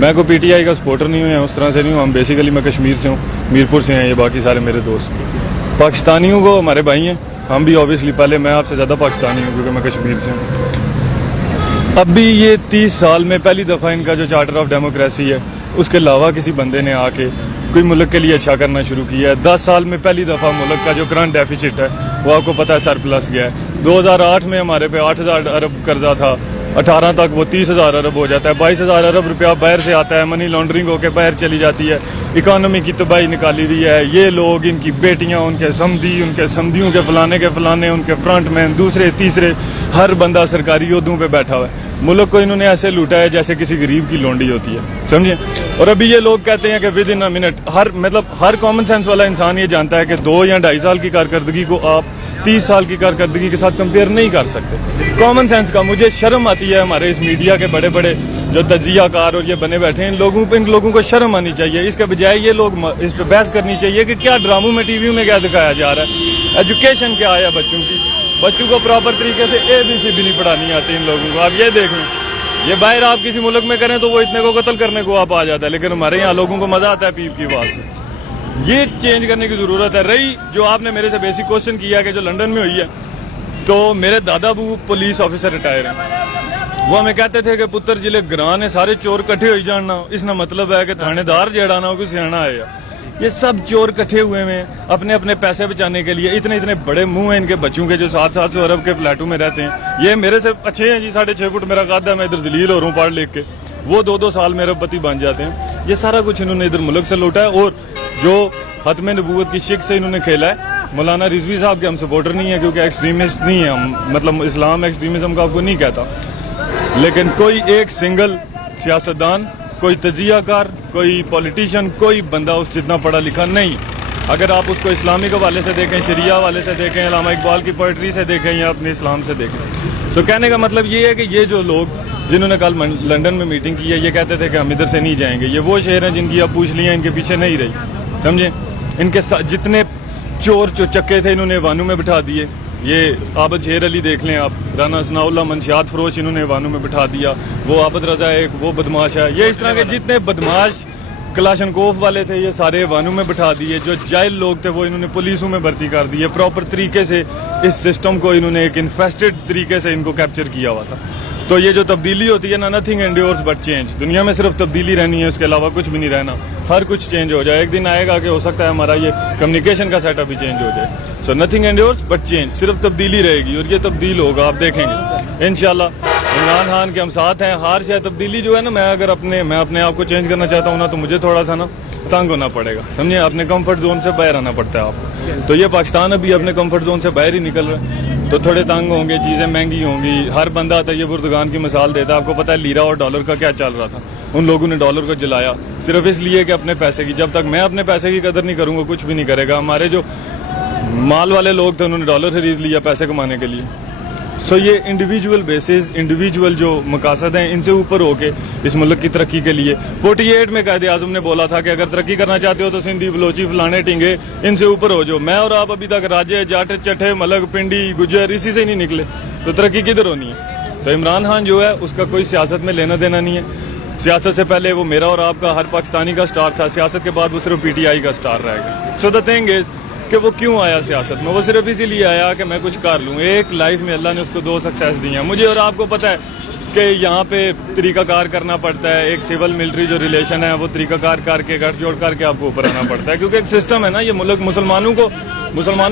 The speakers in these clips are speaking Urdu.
میں کوئی پی ٹی آئی کا سپورٹر نہیں ہوں، اس طرح سے نہیں ہوں. ہم بیسیکلی میں کشمیر سے ہوں، میرپور سے ہیں یہ باقی سارے میرے دوست. پاکستانیوں کو ہمارے بھائی ہیں، ہم بھی آبویسلی پہلے میں آپ سے زیادہ پاکستانی ہوں کیونکہ میں کشمیر سے ہوں. اب بھی یہ 30 سال میں پہلی دفعہ ان کا جو چارٹر آف ڈیموکریسی ہے اس کے علاوہ کسی بندے نے آ کے کوئی ملک کے لیے اچھا کرنا شروع کیا ہے. 10 سال میں پہلی دفعہ ملک کا جو کرنٹ ڈیفیسٹ ہے وہ آپ کو پتہ ہے سرپلس گیا ہے. 2008 میں ہمارے پہ 8,000 ارب قرضہ تھا، 18 تک وہ 30,000 ارب ہو جاتا ہے. 22,000 ارب روپیہ باہر سے آتا ہے، منی لانڈرنگ ہو کے باہر چلی جاتی ہے. اکانومی کی تباہی نکالی ہوئی ہے. یہ لوگ، ان کی بیٹیاں، ان کے سمدھی، ان کے سمدھیوں کے فلانے، ان کے فرنٹ مین، دوسرے تیسرے، ہر بندہ سرکاری عہدوں پہ بیٹھا ہوا ہے. ملک کو انہوں نے ایسے لوٹا ہے جیسے کسی غریب کی لونڈی ہوتی ہے، سمجھے. اور ابھی یہ لوگ کہتے ہیں کہ with in a minute, Hare common sense والا انسان یہ جانتا ہے کہ 2 یا 2.5 سال کی کارکردگی کو آپ 30 سال کی کارکردگی کے ساتھ کمپیئر نہیں کر سکتے. کامن سینس کا مجھے شرم آتی ہے. ہمارے اس میڈیا کے بڑے بڑے جو تجزیہ کار اور یہ بنے بیٹھے ہیں، ان لوگوں کو شرم آنی چاہیے. اس کے بجائے یہ لوگ اس پہ بحث کرنی چاہیے کہ کیا ڈراموں میں، ٹی ویوں میں کیا دکھایا جا رہا ہے. ایجوکیشن کیا ہے بچوں کی؟ بچوں کو پراپر طریقے سے ABC بھی نہیں پڑھانی آتی ان لوگوں کو. آپ یہ دیکھ لیں، یہ باہر آپ کسی ملک میں کریں تو وہ اتنے کو قتل کرنے کو آپ آ جاتا ہے، لیکن ہمارے یہاں لوگوں کو مزہ آتا ہے پیپ کی آواز سے. یہ چینج کرنے کی ضرورت ہے. رہی جو آپ نے میرے سے بیسک کوشچن کیا کہ جو لنڈن میں ہوئی ہے، تو میرے دادا ابو پولیس آفیسر ریٹائر ہیں. وہ ہمیں کہتے تھے کہ پتر جلے گراں نے سارے چور کٹھے ہوئی جاننا، اس کا مطلب ہے کہ تھانے دار جیڑا نا کوئی سیاح آئے. یہ سب چور کٹھے ہوئے ہیں اپنے اپنے پیسے بچانے کے لیے. اتنے بڑے منہ ہیں ان کے بچوں کے جو 700 ارب کے فلیٹوں میں رہتے ہیں. یہ میرے سے اچھے ہیں جی، 6.5 فٹ میرا قد ہے، میں ادھر ذلیل ہو رہا ہوں پڑھ لکھ کے. وہ 2 سال میں ارب پتی بن جاتے ہیں. یہ سارا کچھ انہوں نے ادھر ملک سے لوٹا ہے. اور جو ختم نبوت کی شک سے انہوں نے کھیلا ہے. مولانا رضوی صاحب کے ہم سپورٹر نہیں ہیں کیونکہ ایکسٹریمسٹ نہیں ہیں ہم، مطلب اسلام ایکسٹریمزم کا آپ کو نہیں کہتا، لیکن کوئی ایک سنگل سیاستدان، کوئی تجزیہ کار، کوئی پولیٹیشین، کوئی بندہ اس جتنا پڑھا لکھا نہیں. اگر آپ اس کو اسلامک حوالے سے دیکھیں، شریعہ حوالے سے دیکھیں، علامہ اقبال کی پوئٹری سے دیکھیں یا اپنے اسلام سے دیکھیں. تو کہنے کا مطلب یہ ہے کہ یہ جو لوگ جنہوں نے کل لنڈن میں میٹنگ کی ہے، یہ کہتے تھے کہ ہم ادھر سے نہیں جائیں گے. یہ وہ شہر ہیں جن کی آپ پوچھ لیے ان کے پیچھے نہیں رہی، سمجھیں. ان کے جتنے چور چکے تھے انہوں نے ایوانوں میں بٹھا دیے. یہ عابد شیر علی دیکھ لیں آپ، رانا ثناء اللہ منشیات فروش انہوں نے ایوانوں میں بٹھا دیا. وہ عابد رضا ایک وہ بدماش ہے. یہ اس طرح کے جتنے بدماش کلاشنکوف والے تھے یہ سارے ایوانوں میں بٹھا دیے. جو جائل لوگ تھے وہ انہوں نے پولیسوں میں بھرتی کر دیے. پراپر طریقے سے اس سسٹم کو انہوں نے ایک انفیسٹڈ طریقے سے ان کو کیپچر کیا ہوا تھا. تو یہ جو تبدیلی ہوتی ہے نا، نتھنگ انڈیورس بٹ چینج. دنیا میں صرف تبدیلی رہنی ہے، اس کے علاوہ کچھ بھی نہیں رہنا. ہر کچھ چینج ہو جائے. ایک دن آئے گا کہ ہو سکتا ہے ہمارا یہ کمیونیکیشن کا سیٹ اپ بھی چینج ہو جائے. سو نتھنگ انڈیورس بٹ چینج. صرف تبدیلی رہے گی اور یہ تبدیل ہوگا، آپ دیکھیں گے انشاءاللہ. عمران خان کے ہم ساتھ ہیں. ہار شاید تبدیلی جو ہے نا، میں اگر اپنے آپ کو چینج کرنا چاہتا ہوں نا، تو مجھے تھوڑا سا نا تنگ ہونا پڑے گا، سمجھے. اپنے کمفرٹ زون سے باہر آنا پڑتا ہے آپ کو. تو یہ پاکستان ابھی اپنے کمفرٹ زون سے باہر ہی نکل رہا ہے. تو تھوڑے تنگ ہوں گے، چیزیں مہنگی ہوں گی. ہر بندہ آتا ہے، یہ بردگان کی مثال دیتا ہے. آپ کو پتہ ہے لیرا اور ڈالر کا کیا چل رہا تھا. ان لوگوں نے ڈالر کو جلایا صرف اس لیے کہ اپنے پیسے کی. جب تک میں اپنے پیسے کی قدر نہیں کروں گا کچھ بھی نہیں کرے گا. ہمارے جو مال والے لوگ تھے انہوں نے ڈالر خرید لیا پیسے کمانے کے لیے. سو یہ انڈیویجول بیسز، انڈیویجول جو مقاصد ہیں ان سے اوپر ہو کے اس ملک کی ترقی کے لیے 48 میں قائد اعظم نے بولا تھا کہ اگر ترقی کرنا چاہتے ہو تو سندھی، بلوچی، فلانے ٹنگے ان سے اوپر ہو جو. میں اور آپ ابھی تک راجے، جاٹ، چٹھے، ملک، پنڈی، گجر اسی سے ہی نہیں نکلے، تو ترقی کدھر ہونی ہے. تو عمران خان جو ہے اس کا کوئی سیاست میں لینا دینا نہیں ہے. سیاست سے پہلے وہ میرا اور آپ کا ہر پاکستانی کا سٹار تھا. سیاست کے بعد وہ صرف PTI کا سٹار رہ گیا. سو دا تھنگ از کہ وہ کیوں آیا سیاست میں؟ وہ صرف اسی لیے آیا کہ میں کچھ کر لوں. ایک لائف میں اللہ نے اس کو 2 سکسیس دی ہیں. مجھے اور آپ کو پتہ ہے کہ یہاں پہ طریقہ کار کرنا پڑتا ہے. ایک سول ملٹری جو ریلیشن ہے وہ طریقہ کار کر کے گھر جوڑ کر کے آپ کو اوپر آنا پڑتا ہے. کیونکہ ایک سسٹم ہے نا یہ ملک. مسلمانوں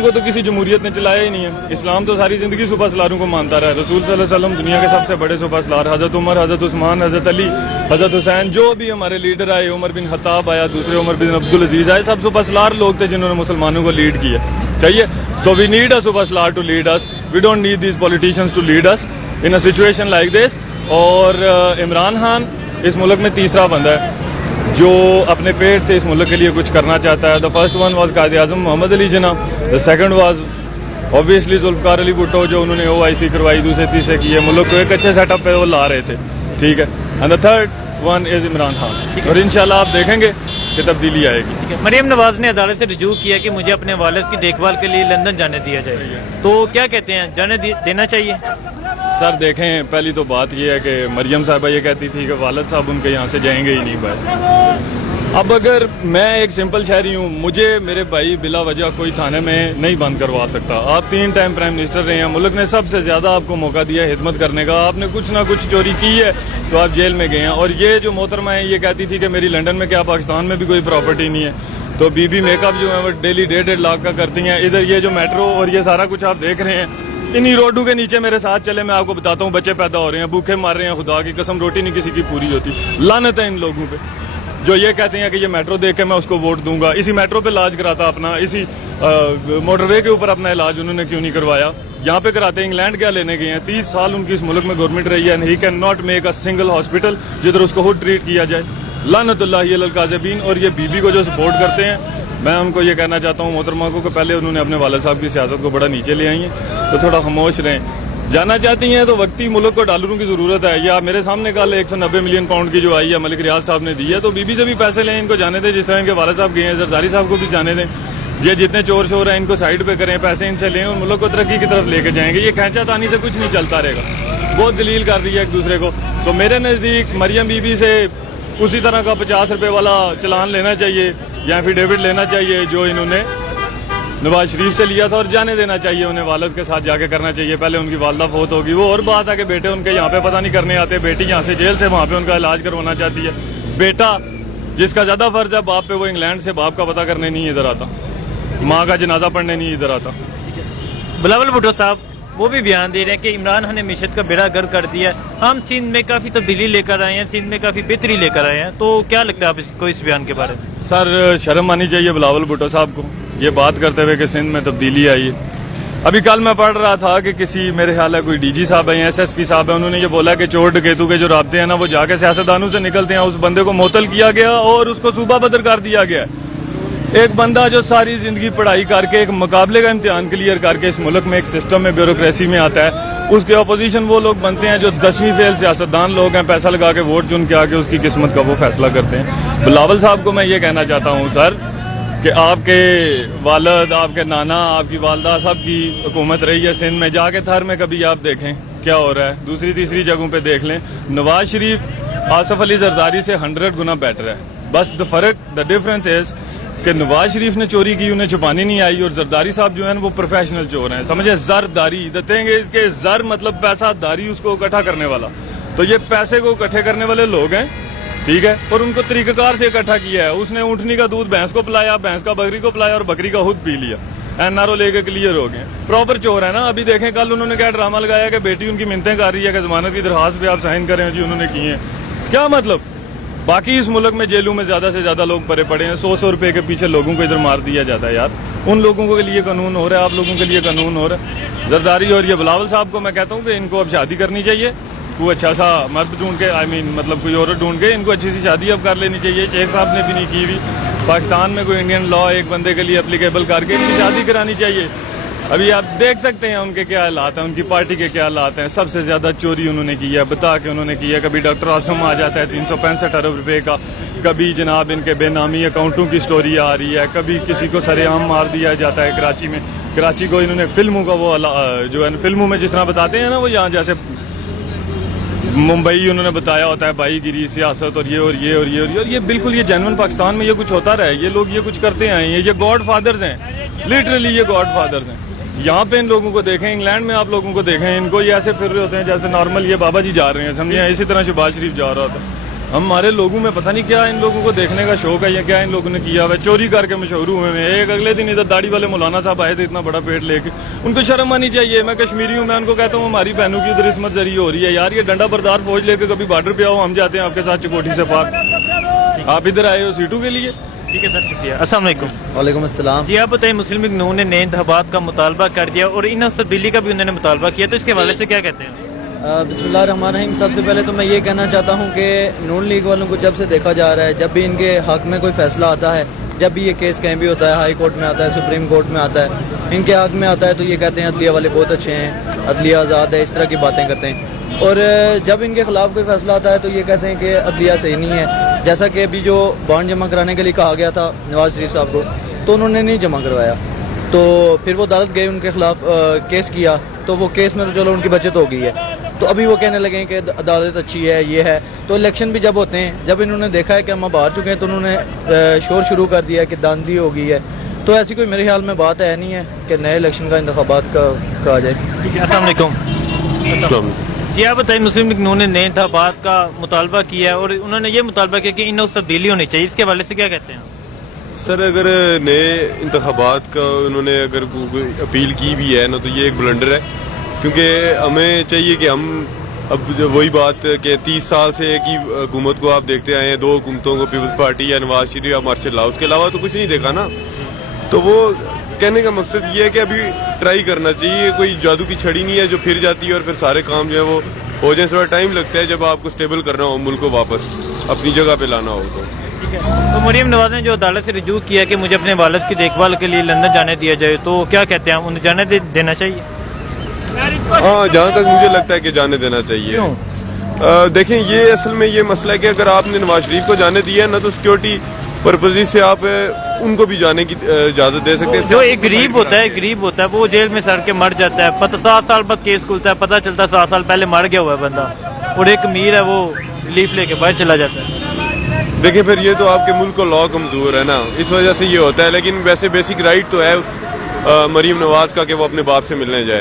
کو تو کسی جمہوریت نے چلایا ہی نہیں ہے. اسلام تو ساری زندگی سپر سلاروں کو مانتا رہا ہے. رسول صلی اللہ علیہ وسلم دنیا کے سب سے بڑے سپر سلار، حضرت عمر، حضرت عثمان، حضرت علی، حضرت حسین، جو بھی ہمارے لیڈر آئے، عمر بن خطاب آیا، دوسرے عمر بن عبدالعزیز آئے، سب سپر سلار لوگ تھے جنہوں نے مسلمانوں کو لیڈ کیا. چاہیے. سو وی نیڈ اے سپر سلار to lead us. We don't need these politicians to lead us in a situation like this. اور عمران خان اس ملک میں تیسرا بندہ ہے جو اپنے پیٹ سے اس ملک کے لیے کچھ کرنا چاہتا ہے. The first one was Quaid Azam Muhammad Ali Jinnah. The second was obviously Zulfikar Ali Bhutto جو انہوں نے OIC کروائی، دوسرے تیسرے کیے. ملک کو ایک اچھے سیٹ اپ پہ وہ لا رہے تھے، ٹھیک ہے. And the third one is Imran Khan. اور انشاءاللہ آپ دیکھیں گے کہ تبدیلی آئے گی. مریم نواز نے عدالت سے رجوع کیا کہ مجھے اپنے والد کی دیکھ بھال کے لیے لندن جانے دیا جائے, تو کیا کہتے ہیں, جانے دینا چاہیے؟ سر دیکھیں, پہلی تو بات یہ ہے کہ مریم صاحبہ یہ کہتی تھی کہ والد صاحب ان کے یہاں سے جائیں گے ہی نہیں باہر. اب اگر میں ایک سمپل شہری ہوں, مجھے میرے بھائی بلا وجہ کوئی تھانے میں نہیں بند کروا سکتا. آپ 3 ٹائم پرائم منسٹر رہے ہیں, ملک نے سب سے زیادہ آپ کو موقع دیا ہے خدمت کرنے کا, آپ نے کچھ نہ کچھ چوری کی ہے تو آپ جیل میں گئے ہیں. اور یہ جو محترمہ ہے یہ کہتی تھی کہ میری لنڈن میں کیا پاکستان میں بھی کوئی پراپرٹی نہیں ہے, تو بی بی میک اپ جو ہے وہ ڈیلی 1.5 لاکھ کا کرتی ہیں. ادھر یہ جو میٹرو اور یہ سارا کچھ آپ دیکھ رہے ہیں, انہی روڈوں کے نیچے میرے ساتھ چلے, میں آپ کو بتاتا ہوں بچے پیدا ہو رہے ہیں, بھوکے مار رہے ہیں, خدا کی قسم روٹی نہیں کسی کی پوری ہوتی. لعنت ہے ان لوگوں پہ جو یہ کہتے ہیں کہ یہ میٹرو دیکھ کے میں اس کو ووٹ دوں گا. اسی میٹرو پہ علاج کراتا اپنا, اسی موٹر وے کے اوپر اپنا علاج انہوں نے کیوں نہیں کروایا, یہاں پہ کراتے. انگلینڈ کیا لینے گئے ہیں, 30 سال ان کی اس ملک میں گورنمنٹ رہی ہے, he can not make a single hospital جدھر اس کو خود ٹریٹ کیا جائے. لعنت اللہ علی الکاذبین. اور یہ بی بی کو جو سپورٹ کرتے ہیں, میں ان کو یہ کہنا چاہتا ہوں محترمہ کو کہ پہلے انہوں نے اپنے والد صاحب کی سیاست کو بڑا نیچے لے آئی ہیں, تو تھوڑا خاموش رہیں. جانا چاہتی ہیں تو وقتی ملک کو ڈالروں کی ضرورت ہے. یا میرے سامنے کل 190 ملین پاؤنڈ کی جو آئی ہے ملک ریاض صاحب نے دی ہے, تو بی بی سے بھی پیسے لیں, ان کو جانے دیں. جس طرح ان کے والد صاحب گئے ہیں, زرداری صاحب کو بھی جانے دیں. یہ جتنے چور شور ہیں ان کو سائڈ پہ کریں, پیسے ان سے لیں اور ملک کو ترقی کی طرف لے کے جائیں گے. یہ کھینچا تانی سے کچھ نہیں چلتا رہے گا, بہت ذلیل کر رہی ہے ایک دوسرے کو. تو میرے نزدیک مریم بی بی سے اسی طرح کا 50 روپے والا چلان لینا چاہیے یا ایفیڈیوٹ لینا چاہیے جو انہوں نے نواز شریف سے لیا تھا, اور جانے دینا چاہیے. انہیں والد کے ساتھ جا کے کرنا چاہیے. پہلے ان کی والدہ فوت ہوگی, وہ اور بات ہے کہ بیٹے ان کے یہاں پہ پتہ نہیں کرنے آتے, بیٹی یہاں سے جیل سے وہاں پہ ان کا علاج کروانا چاہتی ہے. بیٹا جس کا زیادہ فرض ہے باپ پہ, وہ انگلینڈ سے باپ کا پتہ کرنے نہیں ادھر آتا, ماں کا جنازہ پڑھنے نہیں ادھر آتا. بلاول بھٹو صاحب وہ بھی بیان دے رہے ہیں کہ عمران خان نے معیشت کا بیڑا گرک کر دیا. ہم سندھ میں کافی تبدیلی لے کر آئے ہیں, سندھ میں کافی بہتری لے کر آئے ہیں, تو کیا لگتا ہے آپ کو اس بیان کے بارے میں؟ سر شرم آنی چاہیے بلاول بھٹو صاحب کو یہ بات کرتے ہوئے کہ سندھ میں تبدیلی آئی ہے. ابھی کل میں پڑھ رہا تھا کہ کسی میرے خیال ہے کوئی ڈی جی صاحب ہیں, ایس ایس پی صاحب ہیں, انہوں نے یہ بولا کہ چور ڈکیتوں کے جو رابطے ہیں نا وہ جا کے سیاستدانوں سے نکلتے ہیں. اس بندے کو معطل کیا گیا اور اس کو صوبہ بدر کر دیا گیا. ایک بندہ جو ساری زندگی پڑھائی کر کے ایک مقابلے کا امتحان کلیئر کر کے اس ملک میں ایک سسٹم میں بیوروکریسی میں آتا ہے, اس کے اپوزیشن وہ لوگ بنتے ہیں جو 10ویں فیل سیاستدان لوگ ہیں, پیسہ لگا کے ووٹ چن کے آ کے اس کی قسمت کا وہ فیصلہ کرتے ہیں. بلاول صاحب کو میں یہ کہنا چاہتا ہوں سر کہ آپ کے والد, آپ کے نانا, آپ کی والدہ سب کی حکومت رہی ہے سندھ میں. جا کے تھر میں کبھی آپ دیکھیں کیا ہو رہا ہے, دوسری تیسری جگہوں پہ دیکھ لیں. نواز شریف آصف علی زرداری سے 100 گنا بیٹر ہے. بس دا ڈفرنس از کہ نواز شریف نے چوری کی, انہیں چھپانی نہیں آئی, اور زرداری صاحب جو ہیں وہ پروفیشنل چور ہیں. سمجھے, زرداری دا تھنگ از کہ زر مطلب پیسہ, داری اس کو اکٹھا کرنے والا. تو یہ پیسے کو اکٹھے کرنے والے لوگ ہیں, ٹھیک ہے, اور ان کو طریقہ کار سے اکٹھا کیا ہے. اس نے اونٹنی کا دودھ بھینس کو پلایا, بھینس کا بکری کو پلایا, اور بکری کا خود پی لیا. این آر او لے کے کلیئر ہو گئے, پراپر چور ہے نا. ابھی دیکھیں کل انہوں نے کیا ڈرامہ لگایا کہ بیٹی ان کی منتیں کر رہی ہے کہ ضمانت کی درخواست پہ آپ سائن کریں, جی انہوں نے کیے ہیں. کیا مطلب؟ باقی اس ملک میں جیلوں میں زیادہ سے زیادہ لوگ پڑے پڑے ہیں, 100 روپے کے پیچھے لوگوں کو ادھر مار دیا جاتا ہے. یار ان لوگوں کے لیے قانون ہو رہا ہے, آپ لوگوں کے لیے قانون ہو رہا ہے. زرداری اور یہ بلاول صاحب کو میں کہتا ہوں کہ ان کو اب شادی کرنی چاہیے, کوئی اچھا سا مرد ڈھونڈ کے, مطلب کوئی عورت ڈھونڈ کے ان کو اچھی سی شادی اب کر لینی چاہیے. شیخ صاحب نے بھی نہیں کی ہوئی. پاکستان میں کوئی انڈین لا ایک بندے کے لیے اپلیکیبل کر کے ان کی شادی کرانی چاہیے. ابھی آپ دیکھ سکتے ہیں ان کے کیا حالات ہیں, ان کی پارٹی کے کیا حالات ہیں. سب سے زیادہ چوری انہوں نے کی ہے, بتا کے انہوں نے کی ہے. کبھی ڈاکٹر عاصم آ جاتا ہے 365 ارب روپے کا, کبھی جناب ان کے بے نامی اکاؤنٹوں کی سٹوری آ رہی ہے, کبھی کسی کو سر عام مار دیا جاتا ہے کراچی میں. کراچی کو انہوں نے فلموں کا وہ جو ہے فلموں میں جس طرح بتاتے ہیں نا, وہ یہاں جیسے ممبئی انہوں نے بتایا ہوتا ہے بھائی گیری سیاست اور یہ اور یہ اور یہ اور یہ, اور یہ بالکل یہ جینوئن پاکستان میں یہ کچھ ہوتا رہا ہے. یہ لوگ یہ کچھ کرتے آئے ہیں, یہ گاڈ فادرز ہیں, لٹرلی یہ گاڈ فادرز ہیں. یہاں پہ ان لوگوں کو دیکھیں, انگلینڈ میں آپ لوگوں کو دیکھیں, ان کو یہ ایسے پھر رہے ہوتے ہیں جیسے نارمل یہ بابا جی جا رہے ہیں, سمجھے. اسی طرح شہباز شریف جا رہا تھا. ہمارے لوگوں میں پتہ نہیں کیا ان لوگوں کو دیکھنے کا شوق ہے, یا کیا ان لوگوں نے کیا ہوا ہے. چوری کر کے مشہور ہوئے ہیں. ایک اگلے دن ادھر داڑھی والے مولانا صاحب آئے تھے اتنا بڑا پیٹ لے کے, ان کو شرم آنی چاہیے. میں کشمیری ہوں, میں ان کو کہتا ہوں ہماری بہنوں کی ادھر عصمت ذریعہ ہو رہی ہے. یار یہ ڈنڈا بردار فوج لے کے کبھی بارڈر پہ آؤ, ہم جاتے ہیں آپ کے ساتھ چکوٹھی سے پار. آپ ادھر آئے ہو سیٹوں کے لیے. ٹھیک ہے سر, شکریہ. السلام علیکم. وعلیکم السلام. جی آپ بتائیں, مسلم لیگ نون نے نئے انتخابات کا مطالبہ کر دیا اور ان تبدیلی کا بھی انہوں نے مطالبہ کیا, تو اس کے حوالے سے کیا کہتے ہیں؟ بسم اللہ الرحمن الرحیم. سب سے پہلے تو میں یہ کہنا چاہتا ہوں کہ نون لیگ والوں کو جب سے دیکھا جا رہا ہے, جب بھی ان کے حق میں کوئی فیصلہ آتا ہے, جب بھی یہ کیس کہیں بھی ہوتا ہے, ہائی کورٹ میں آتا ہے, سپریم کورٹ میں آتا ہے, ان کے حق میں آتا ہے, تو یہ کہتے ہیں عدلیہ والے بہت اچھے ہیں, عدلیہ آزاد ہے, اس طرح کی باتیں کرتے ہیں. اور جب ان کے خلاف کوئی فیصلہ آتا ہے تو یہ کہتے ہیں کہ عدلیہ صحیح نہیں ہے. جیسا کہ ابھی جو بانڈ جمع کرانے کے لیے کہا گیا تھا نواز شریف صاحب کو، تو انہوں نے نہیں جمع کروایا، تو پھر وہ عدالت گئے، ان کے خلاف کیس کیا، تو وہ کیس میں تو چلو ان کی بچت ہو گئی ہے، تو ابھی وہ کہنے لگے ہیں کہ عدالت اچھی ہے، یہ ہے. تو الیکشن بھی جب ہوتے ہیں، جب انہوں نے دیکھا ہے کہ ہم اب ہار چکے ہیں، تو انہوں نے شور شروع کر دیا کہ داندھی ہو گئی ہے. تو ایسی کوئی میرے خیال میں بات ہے نہیں ہے کہ نئے الیکشن کا انتخابات کا کہا جائے. ٹھیک ہے، السلام علیکم. جی آپ بتائیں، مسلم لیگ نون نے نئے انتخابات کا مطالبہ کیا ہے اور انہوں نے یہ مطالبہ کیا کہ ان تبدیلی ہونی چاہیے، اس کے حوالے سے کیا کہتے ہیں؟ سر اگر نئے انتخابات کا انہوں نے اگر اپیل کی بھی ہے نا تو یہ ایک بلنڈر ہے، کیونکہ ہمیں چاہیے کہ ہم اب وہی بات کہ 30 سال سے ایک ہی حکومت کو آپ دیکھتے آئے ہیں، 2 حکومتوں کو، پیپلز پارٹی یا نواز شریف یا مارشل لا، اس کے علاوہ تو کچھ نہیں دیکھا نا. تو وہ کہنے کا مقصد یہ ہے کہ ابھی ٹرائی کرنا چاہیے، کوئی جادو کی چھڑی نہیں ہے جو پھر جاتی ہے اور پھر سارے کام جو ہے وہ ہو جائیں. تھوڑا ٹائم لگتا ہے جب آپ کو اسٹیبل کرنا ہو، ملک کو واپس اپنی جگہ پہ لانا ہو. تو مریم نواز نے جو عدالت سے رجوع کیا کہ مجھے اپنے والد کی دیکھ بھال کے لیے لندن جانے دیا جائے، تو کیا کہتے ہیں، انہیں جانے دینا چاہیے؟ ہاں، جہاں تک مجھے لگتا ہے کہ جانے دینا چاہیے. دیکھیں، یہ اصل میں یہ مسئلہ ہے کہ اگر آپ نے نواز شریف کو جانے دیا ہے نا تو سیکیورٹی پرپز سے آپ ان کو بھی جانے کی اجازت دے سکتے ہیں. جو ایک غریب ہوتا ہے وہ جیل میں سڑ کے مر جاتا ہے، 7 سال بعد کیس کھلتا ہے، پتہ چلتا ہے 7 سال پہلے مر گیا ہوا ہے بندہ، اور ایک امیر ہے وہ ریلیف لے کے باہر چلا جاتا ہے. دیکھیں پھر یہ تو آپ کے ملک کو لا کمزور ہے نا، اس وجہ سے یہ ہوتا ہے. لیکن ویسے بیسک رائٹ تو ہے مریم نواز کا کہ وہ اپنے باپ سے ملنے جائے.